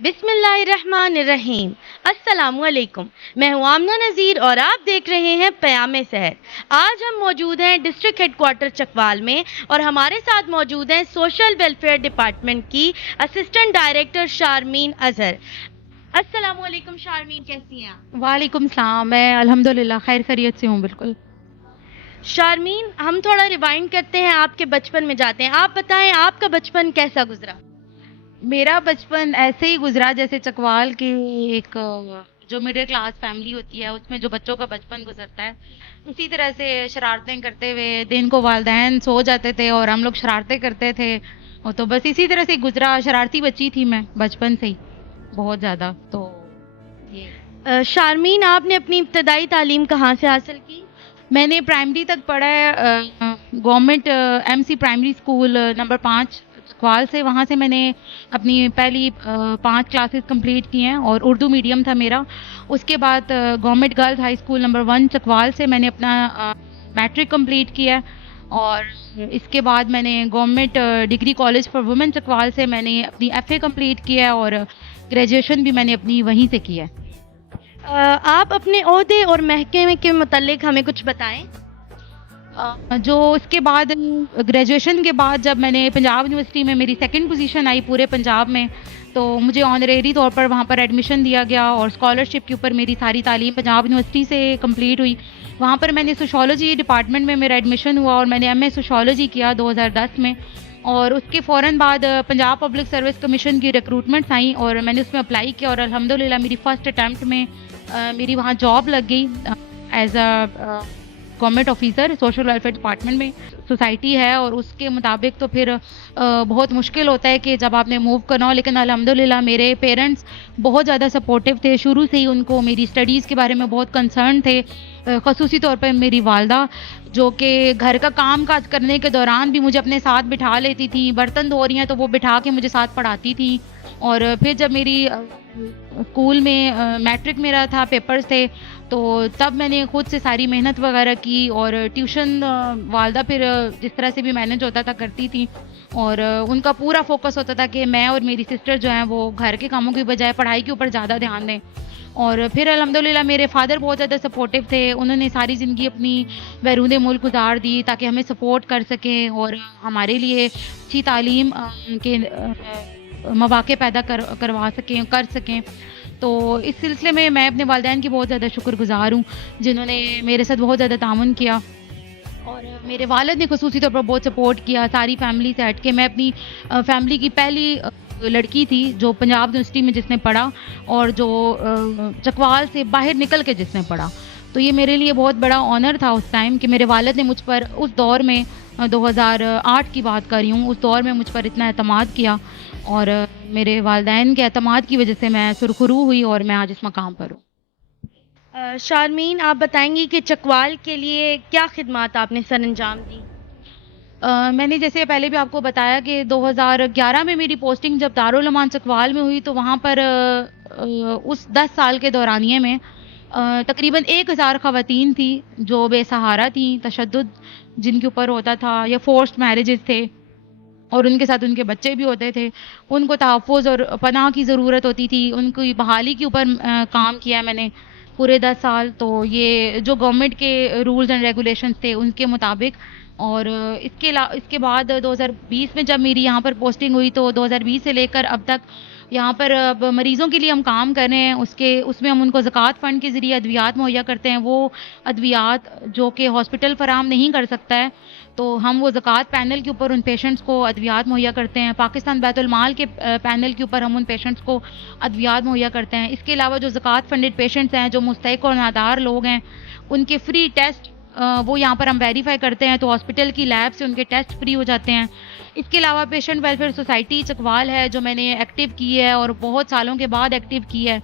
بسم اللہ الرحمن الرحیم۔ السلام علیکم، میں ہوں آمنہ نذیر اور آپ دیکھ رہے ہیں پیام سحر۔ آج ہم موجود ہیں ڈسٹرکٹ ہیڈ کوارٹر چکوال میں اور ہمارے ساتھ موجود ہیں سوشل ویلفیئر ڈپارٹمنٹ کی اسسٹنٹ ڈائریکٹر شارمین اظہر۔ السلام علیکم شارمین، کیسی ہیں آپ؟ وعلیکم السلام، میں الحمدللہ خیر خیریت سے ہوں بالکل۔ شارمین، ہم تھوڑا ریوائنڈ کرتے ہیں، آپ کے بچپن میں جاتے ہیں۔ آپ بتائیں آپ کا بچپن کیسا گزرا؟ میرا بچپن ایسے ہی گزرا جیسے چکوال کی ایک جو مڈل کلاس فیملی ہوتی ہے اس میں جو بچوں کا بچپن گزرتا ہے، اسی طرح سے شرارتیں کرتے ہوئے دن کو والدین سو جاتے تھے اور ہم لوگ شرارتیں کرتے تھے، اور تو بس اسی طرح سے گزرا۔ شرارتی بچی تھی میں بچپن سے ہی بہت زیادہ۔ تو یہ شارمین، آپ نے اپنی ابتدائی تعلیم کہاں سے حاصل کی؟ میں نے پرائمری تک پڑھا ہے government M C primary school number 5 Chakwal سے۔ وہاں سے میں نے اپنی پہلی 5 کلاسز کمپلیٹ کی ہیں اور اردو میڈیم تھا میرا۔ اس کے بعد government girls high school number 1 Chakwal سے میں نے اپنا میٹرک کمپلیٹ کیا ہے، اور اس کے بعد میں نے government degree college for women Chakwal سے میں نے اپنی ایف اے کمپلیٹ کیا ہے، اور گریجویشن بھی میں نے اپنی وہیں سے کی ہے۔ آپ اپنے عہدے اور محکمے کے متعلق ہمیں کچھ بتائیں۔ جو اس کے بعد گریجویشن کے بعد جب میں نے پنجاب یونیورسٹی میں میری سیکنڈ پوزیشن آئی پورے پنجاب میں، تو مجھے آنریری طور پر وہاں پر ایڈمیشن دیا گیا، اور اسکالرشپ کے اوپر میری ساری تعلیم پنجاب یونیورسٹی سے کمپلیٹ ہوئی۔ وہاں پر میں نے سوشولوجی ڈپارٹمنٹ میں میرا ایڈمیشن ہوا اور میں نے ایم اے سوشولوجی کیا 2010 میں، اور اس کے فوراً بعد پنجاب پبلک سروس کمیشن کی ریکروٹمنٹس آئیں اور میں نے اس میں اپلائی کیا، اور الحمدللہ میری فرسٹ اٹیمپٹ میں میری وہاں جاب لگ گئی as a government officer social welfare department میں۔ سوسائٹی ہے اور اس کے مطابق تو پھر بہت مشکل ہوتا ہے کہ جب آپ نے موو کرنا ہو، لیکن الحمدللہ میرے پیرنٹس بہت زیادہ سپورٹیو تھے شروع سے ہی۔ ان کو میری اسٹڈیز کے بارے میں بہت کنسرن تھے، خصوصی طور پر میری والدہ جو کہ گھر کا کام کاج کرنے کے دوران بھی مجھے اپنے ساتھ بٹھا لیتی تھیں۔ برتن دھو رہی ہیں تو وہ بٹھا کے مجھے ساتھ پڑھاتی تھیں، اور پھر جب میری اسکول میں میٹرک میرا تھا، پیپرز تھے، تو تب میں نے خود سے ساری محنت وغیرہ کی، اور ٹیوشن والدہ پھر جس طرح سے بھی مینج ہوتا تھا کرتی تھی، اور ان کا پورا فوکس ہوتا تھا کہ میں اور میری سسٹر جو ہیں وہ گھر کے کاموں کی بجائے پڑھائی کے اوپر زیادہ دھیان دیں۔ اور پھر الحمدللہ میرے فادر بہت زیادہ سپورٹیو تھے، انہوں نے ساری زندگی اپنی بیرون ملک گزار دی تاکہ ہمیں سپورٹ کر سکیں اور ہمارے لیے اچھی تعلیم کے مواقع پیدا کروا سکیں، کر سکیں۔ تو اس سلسلے میں میں اپنے والدین کی بہت زیادہ شکر گزار ہوں جنہوں نے میرے ساتھ بہت زیادہ تعاون کیا، اور میرے والد نے خصوصی طور پر بہت سپورٹ کیا ساری فیملی سے ہٹ کے۔ میں اپنی فیملی کی پہلی لڑکی تھی جو پنجاب یونیورسٹی میں جس نے پڑھا، اور جو چکوال سے باہر نکل کے جس نے پڑھا، تو یہ میرے لیے بہت بڑا آنر تھا اس ٹائم کہ میرے والد نے مجھ پر اس دور میں 2008 کی بات کر رہی ہوں، اس دور میں مجھ پر اتنا اعتماد کیا، اور میرے والدین کے اعتماد کی وجہ سے میں سرخرو ہوئی اور میں آج اس مقام پر ہوں۔ شارمین، آپ بتائیں گی کہ چکوال کے لیے کیا خدمات آپ نے سر انجام دی؟ میں نے جیسے پہلے بھی آپ کو بتایا کہ 2011 میں میری پوسٹنگ جب دارالعلوم چکوال میں ہوئی، تو وہاں پر اس 10 سال کے دورانیے میں تقریباً 1000 خواتین تھیں جو بے سہارا تھیں، تشدد جن کے اوپر ہوتا تھا، یا فورسڈ میرجز تھے، اور ان کے ساتھ ان کے بچے بھی ہوتے تھے، ان کو تحفظ اور پناہ کی ضرورت ہوتی تھی، ان کی بحالی کے اوپر کام کیا میں نے پورے 10 سال۔ تو یہ جو گورنمنٹ کے رولز اینڈ ریگولیشنز تھے ان کے مطابق، اور اس کے بعد 2020 میں جب میری یہاں پر پوسٹنگ ہوئی، تو 2020 سے لے کر اب تک یہاں پر اب مریضوں کے لیے ہم کام کر رہے ہیں۔ اس میں ہم ان کو زکوٰۃ فنڈ کے ذریعے ادویات مہیا کرتے ہیں، وہ ادویات جو کہ ہاسپٹل فراہم نہیں کر سکتا ہے، تو ہم وہ زکوٰۃ پینل کے اوپر ان پیشنٹس کو ادویات مہیا کرتے ہیں۔ پاکستان بیت المال کے پینل کے اوپر ہم ان پیشنٹس کو ادویات مہیا کرتے ہیں۔ اس کے علاوہ جو زکوٰۃ فنڈڈ پیشنٹس ہیں، جو مستحق اور نادار لوگ ہیں، ان کے فری ٹیسٹ وہ یہاں پر ہم ویریفائی کرتے ہیں، تو ہاسپٹل کی لیب سے ان کے ٹیسٹ فری ہو جاتے ہیں۔ اس کے علاوہ پیشنٹ ویلفیئر سوسائٹی چکوال ہے جو میں نے ایکٹیو کی ہے، اور بہت سالوں کے بعد ایکٹیو کی ہے،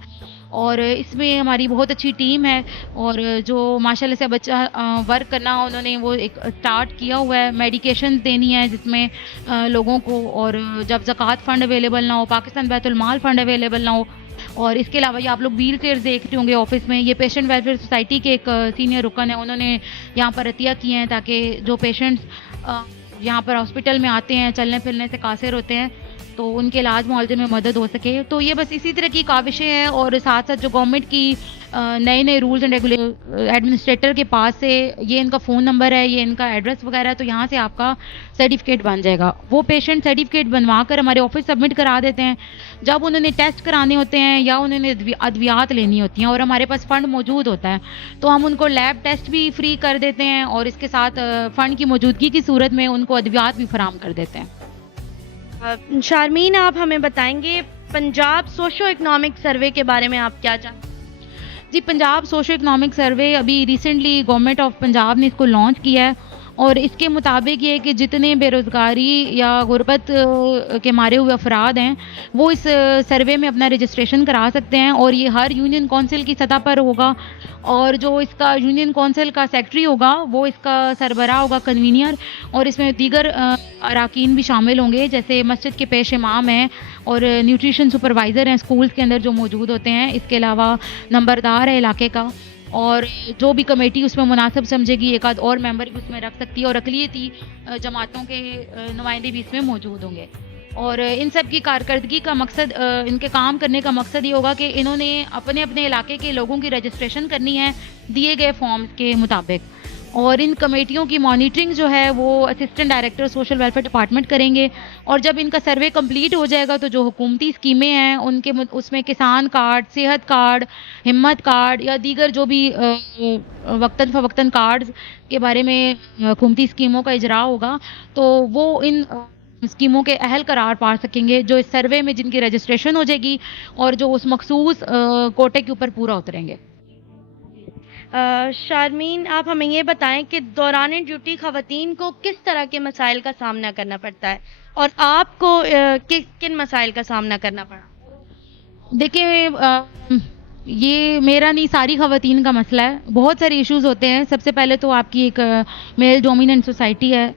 اور اس میں ہماری بہت اچھی ٹیم ہے، اور جو ماشاءاللہ سے بچہ ورک کرنا انہوں نے وہ ایک اسٹارٹ کیا ہوا ہے، میڈیکیشنز دینی ہے جس میں لوگوں کو، اور جب زکوٰۃ فنڈ اویلیبل نہ ہو، پاکستان بیت المال فنڈ اویلیبل نہ ہو، اور اس کے علاوہ یہ آپ لوگ ویل چیئرز دیکھتے ہوں گے آفس میں، یہ پیشنٹ ویلفیئر سوسائٹی کے ایک سینئر رکن ہیں، انہوں نے یہاں پر عطیہ کیے ہیں تاکہ جو پیشنٹس یہاں پر ہاسپٹل میں آتے ہیں چلنے پھرنے سے قاصر ہوتے ہیں، تو ان کے علاج معالجے میں مدد ہو سکے. تو یہ بس اسی طرح کی کاوشیں ہیں, اور ساتھ ساتھ جو گورنمنٹ کی نئے نئے رولز اینڈ ایڈمنسٹریٹر کے پاس سے یہ ان کا فون نمبر ہے, یہ ان کا ایڈریس وغیرہ, تو یہاں سے آپ کا سرٹیفکیٹ بن جائے گا. وہ پیشنٹ سرٹیفکیٹ بنوا کر ہمارے آفس سبمٹ کرا دیتے ہیں. جب انہوں نے ٹیسٹ کرانے ہوتے ہیں یا انہوں نے ادویات لینی ہوتی ہیں اور ہمارے پاس فنڈ موجود ہوتا ہے, تو ہم ان کو لیب ٹیسٹ بھی فری کر دیتے ہیں, اور اس کے ساتھ فنڈ کی موجودگی کی صورت میں ان کو ادویات بھی فراہم کر دیتے ہیں. شارمین, آپ ہمیں بتائیں گے پنجاب سوشو اکنامک سروے کے بارے میں آپ کیا جانتے ہیں؟ جی, پنجاب سوشو اکنامک سروے ابھی ریسنٹلی گورنمنٹ آف پنجاب نے اس کو لانچ کیا ہے, اور اس کے مطابق یہ ہے کہ جتنے بے روزگاری یا غربت کے مارے ہوئے افراد ہیں وہ اس سروے میں اپنا رجسٹریشن کرا سکتے ہیں, اور یہ ہر یونین کونسل کی سطح پر ہوگا, اور جو اس کا یونین کونسل کا سیکٹری ہوگا وہ اس کا سربراہ ہوگا, کنوینئر, اور اس میں دیگر اراکین بھی شامل ہوں گے, جیسے مسجد کے پیش امام ہیں اور نیوٹریشن سپروائزر ہیں اسکولز کے اندر جو موجود ہوتے ہیں. اس کے علاوہ نمبردار ہے علاقے کا, اور جو بھی کمیٹی اس میں مناسب سمجھے گی ایک آدھ اور ممبر بھی اس میں رکھ سکتی ہے, اور اقلیتی جماعتوں کے نمائندے بھی اس میں موجود ہوں گے. اور ان سب کی کارکردگی کا مقصد, ان کے کام کرنے کا مقصد یہ ہوگا کہ انہوں نے اپنے اپنے علاقے کے لوگوں کی رجسٹریشن کرنی ہے دیے گئے فارمز کے مطابق, اور ان کمیٹیوں کی مانیٹرنگ جو ہے وہ assistant director social welfare department کریں گے. اور جب ان کا سروے کمپلیٹ ہو جائے گا تو جو حکومتی اسکیمیں ہیں ان کے اس میں کسان کارڈ, صحت کارڈ, ہمت کارڈ یا دیگر جو بھی وقتاً فوقتاً کارڈز کے بارے میں حکومتی اسکیموں کا اجرا ہوگا, تو وہ ان اسکیموں کے اہل قرار پا سکیں گے جو اس سروے میں جن کی رجسٹریشن ہو جائے گی اور جو اس مخصوص کوٹے کے اوپر پورا اتریں گے. شارمین, آپ ہمیں یہ بتائیں کہ دوران ڈیوٹی خواتین کو کس طرح کے مسائل کا سامنا کرنا پڑتا ہے, اور آپ کو کن مسائل کا سامنا کرنا پڑا؟ دیکھیں, یہ میرا نہیں, ساری خواتین کا مسئلہ ہے. بہت سارے ایشوز ہوتے ہیں. سب سے پہلے تو آپ کی ایک میل ڈومیننٹ سوسائٹی ہے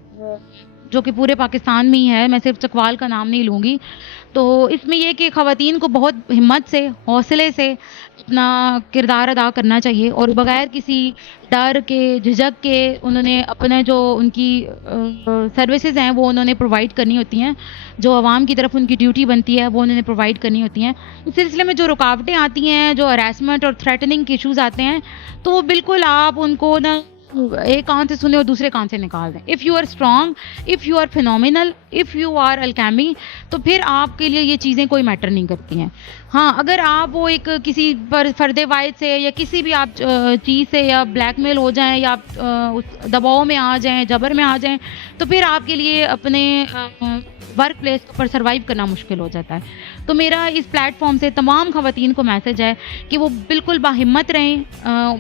جو کہ پورے پاکستان میں ہی ہے, میں صرف چکوال کا نام نہیں لوں گی. تو اس میں یہ کہ خواتین کو بہت ہمت سے, حوصلے سے اپنا کردار ادا کرنا چاہیے, اور بغیر کسی ڈر کے, جھجک کے انہوں نے اپنا جو ان کی سروسز ہیں وہ انہوں نے پرووائڈ کرنی ہوتی ہیں, جو عوام کی طرف ان کی ڈیوٹی بنتی ہے وہ انہوں نے پرووائڈ کرنی ہوتی ہیں. اس سلسلے میں جو رکاوٹیں آتی ہیں, جو ہراسمنٹ اور تھریٹننگ کے ایشوز آتے ہیں, تو بالکل آپ ان کو نا ایک کان سے سنیں اور دوسرے کان سے نکال دیں. If you are strong, if you are phenomenal, if you are alchemy, تو پھر آپ کے لیے یہ چیزیں کوئی میٹر نہیں کرتی ہیں. ہاں, اگر آپ وہ ایک کسی پر فرد واحد سے یا کسی بھی آپ چیز سے یا بلیک میل ہو جائیں یا آپ اس دباؤ میں آ جائیں, جبر میں آ جائیں, تو پھر آپ کے لیے اپنے ورک پلیس پر سروائیو کرنا مشکل ہو جاتا ہے. تو میرا اس پلیٹ فارم سے تمام خواتین کو میسج ہے کہ وہ بالکل باہمت رہیں,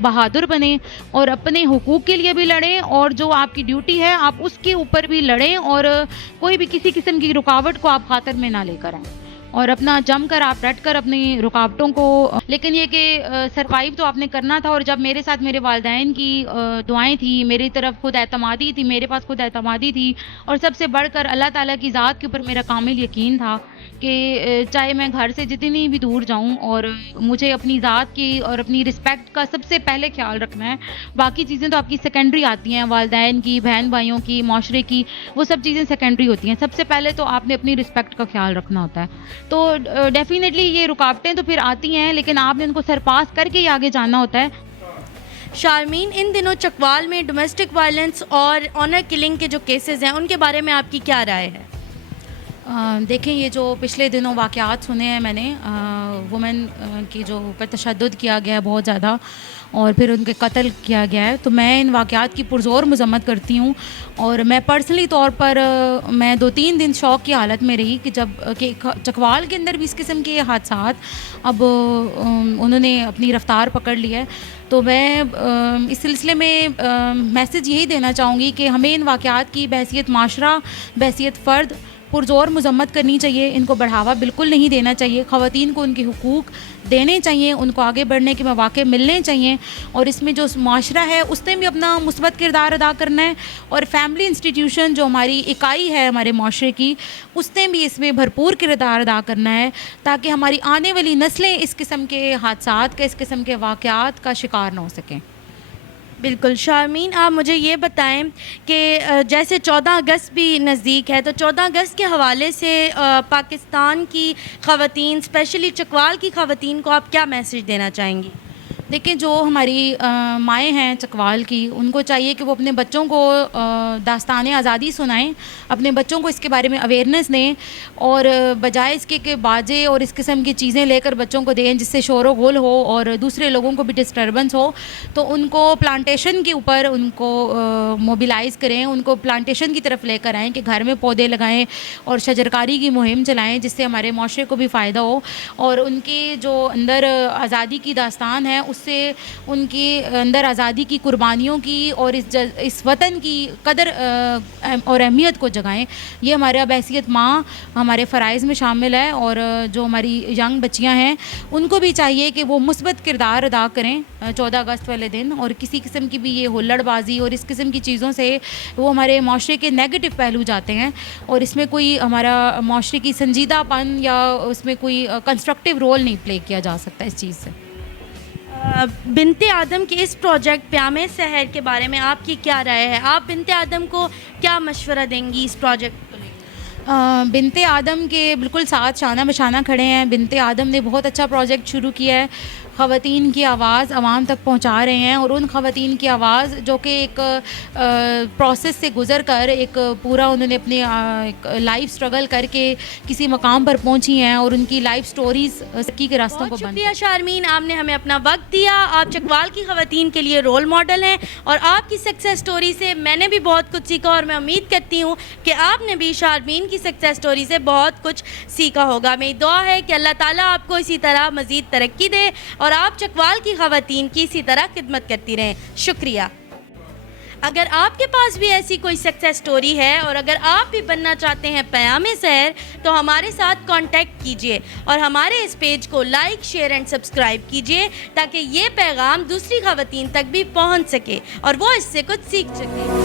بہادر بنیں, اور اپنے حقوق کے لیے بھی لڑیں, اور جو آپ کی ڈیوٹی ہے آپ اس کے اوپر بھی لڑیں, اور کوئی بھی کسی قسم کی رکاوٹ کو آپ خاطر میں نہ لے کر آئیں, اور اپنا جم کر آپ ڈٹ کر اپنی رکاوٹوں کو. لیکن یہ کہ سروائیو تو آپ نے کرنا تھا, اور جب میرے ساتھ میرے والدین کی دعائیں تھیں, میری طرف خود اعتمادی تھی, میرے پاس خود اعتمادی تھی, اور سب سے بڑھ کر اللہ تعالیٰ کی ذات کے اوپر میرا کامل یقین تھا کہ چاہے میں گھر سے جتنی بھی دور جاؤں, اور مجھے اپنی ذات کی اور اپنی رسپیکٹ کا سب سے پہلے خیال رکھنا ہے. باقی چیزیں تو آپ کی سیکنڈری آتی ہیں, والدین کی, بہن بھائیوں کی, معاشرے کی, وہ سب چیزیں سیکنڈری ہوتی ہیں. سب سے پہلے تو آپ نے اپنی رسپیکٹ کا خیال رکھنا ہوتا ہے. تو ڈیفینیٹلی یہ رکاوٹیں تو پھر آتی ہیں, لیکن آپ نے ان کو سرپاس کر کے ہی آگے جانا ہوتا ہے. شارمین, ان دنوں چکوال میں ڈومیسٹک وائلنس اور آنر کلنگ کے جو کیسز ہیں ان کے بارے میں آپ کی کیا رائے ہے؟ دیکھیں, یہ جو پچھلے دنوں واقعات سنے ہیں میں نے, وومن کی جو اوپر تشدد کیا گیا ہے بہت زیادہ, اور پھر ان کے قتل کیا گیا ہے, تو میں ان واقعات کی پرزور مذمت کرتی ہوں. اور میں پرسنلی طور پر میں 2-3 دن شوق کی حالت میں رہی کہ جب کہ چکوال کے اندر بھی اس قسم کے حادثات اب انہوں نے اپنی رفتار پکڑ لی ہے. تو میں اس سلسلے میں میسج یہی دینا چاہوں گی کہ ہمیں ان واقعات کی بحیثیت معاشرہ, بحیثیت فرد پرزور مذمت کرنی چاہیے. ان کو بڑھاوا بالکل نہیں دینا چاہیے. خواتین کو ان کے حقوق دینے چاہیے, ان کو آگے بڑھنے کے مواقع ملنے چاہیے, اور اس میں جو معاشرہ ہے اس نے بھی اپنا مثبت کردار ادا کرنا ہے, اور فیملی انسٹیٹیوشن جو ہماری اکائی ہے ہمارے معاشرے کی, اس نے بھی اس میں بھرپور کردار ادا کرنا ہے, تاکہ ہماری آنے والی نسلیں اس قسم کے حادثات کا, اس قسم کے واقعات کا شکار نہ ہو سکیں. بالکل شارمین، آپ مجھے یہ بتائیں کہ جیسے 14 اگست بھی نزدیک ہے، تو 14 اگست کے حوالے سے پاکستان کی خواتین، اسپیشلی چکوال کی خواتین کو آپ کیا میسج دینا چاہیں گی؟ دیکھیں، جو ہماری مائیں ہیں چکوال کی، ان کو چاہیے کہ وہ اپنے بچوں کو داستان آزادی سنائیں، اپنے بچوں کو اس کے بارے میں اویئرنیس دیں، اور بجائے اس کے کہ باجے اور اس قسم کی چیزیں لے کر بچوں کو دیں جس سے شور و غل ہو اور دوسرے لوگوں کو بھی ڈسٹربنس ہو، تو ان کو پلانٹیشن کے اوپر ان کو موبیلائز کریں، ان کو پلانٹیشن کی طرف لے کر آئیں کہ گھر میں پودے لگائیں اور شجرکاری کی مہم چلائیں جس سے ہمارے معاشرے کو بھی فائدہ ہو، اور ان کے جو اندر آزادی کی داستان ہے اس سے ان کے اندر آزادی کی قربانیوں کی اور اس وطن کی قدر اور اہمیت کو جگائیں۔ یہ ہمارے اب حیثیت ماں ہمارے فرائض میں شامل ہے، اور جو ہماری ینگ بچیاں ہیں ان کو بھی چاہیے کہ وہ مثبت کردار ادا کریں 14 اگست والے دن، اور کسی قسم کی بھی یہ ہلڑ بازی اور اس قسم کی چیزوں سے وہ ہمارے معاشرے کے نیگیٹو پہلو جاتے ہیں، اور اس میں کوئی ہمارا معاشرے کی سنجیدہ پن یا اس میں کوئی کنسٹرکٹیو رول نہیں پلے کیا جا سکتا اس چیز سے۔ بنت آدم کے اس پروجیکٹ پیام سحر کے بارے میں آپ کی کیا رائے ہے؟ آپ بنت آدم کو کیا مشورہ دیں گی اس پروجیکٹ کو لے کر؟ بنت آدم کے بالکل ساتھ شانہ بشانہ کھڑے ہیں۔ بنت آدم نے بہت اچھا پروجیکٹ شروع کیا ہے، خواتین کی آواز عوام تک پہنچا رہے ہیں، اور ان خواتین کی آواز جو کہ ایک پروسیس سے گزر کر ایک پورا انہوں نے اپنی لائف سٹرگل کر کے کسی مقام پر پہنچی ہیں، اور ان کی لائف سٹوریز سکی کے راستوں کو بہت بند۔ شکریہ شارمین، آپ نے ہمیں اپنا وقت دیا۔ آپ چکوال کی خواتین کے لیے رول ماڈل ہیں، اور آپ کی سکسیس سٹوری سے میں نے بھی بہت کچھ سیکھا، اور میں امید کرتی ہوں کہ آپ نے بھی شارمین کی سکسیس سٹوری سے بہت کچھ سیکھا ہوگا۔ میری دعا ہے کہ اللہ تعالیٰ آپ کو اسی طرح مزید ترقی دے، اور آپ چکوال کی خواتین کی اسی طرح خدمت کرتی رہیں۔ شکریہ۔ اگر آپ کے پاس بھی ایسی کوئی سکسیس سٹوری ہے، اور اگر آپ بھی بننا چاہتے ہیں پیام سحر، تو ہمارے ساتھ کانٹیکٹ کیجئے، اور ہمارے اس پیج کو لائک، شیئر اینڈ سبسکرائب کیجئے، تاکہ یہ پیغام دوسری خواتین تک بھی پہنچ سکے اور وہ اس سے کچھ سیکھ سکے۔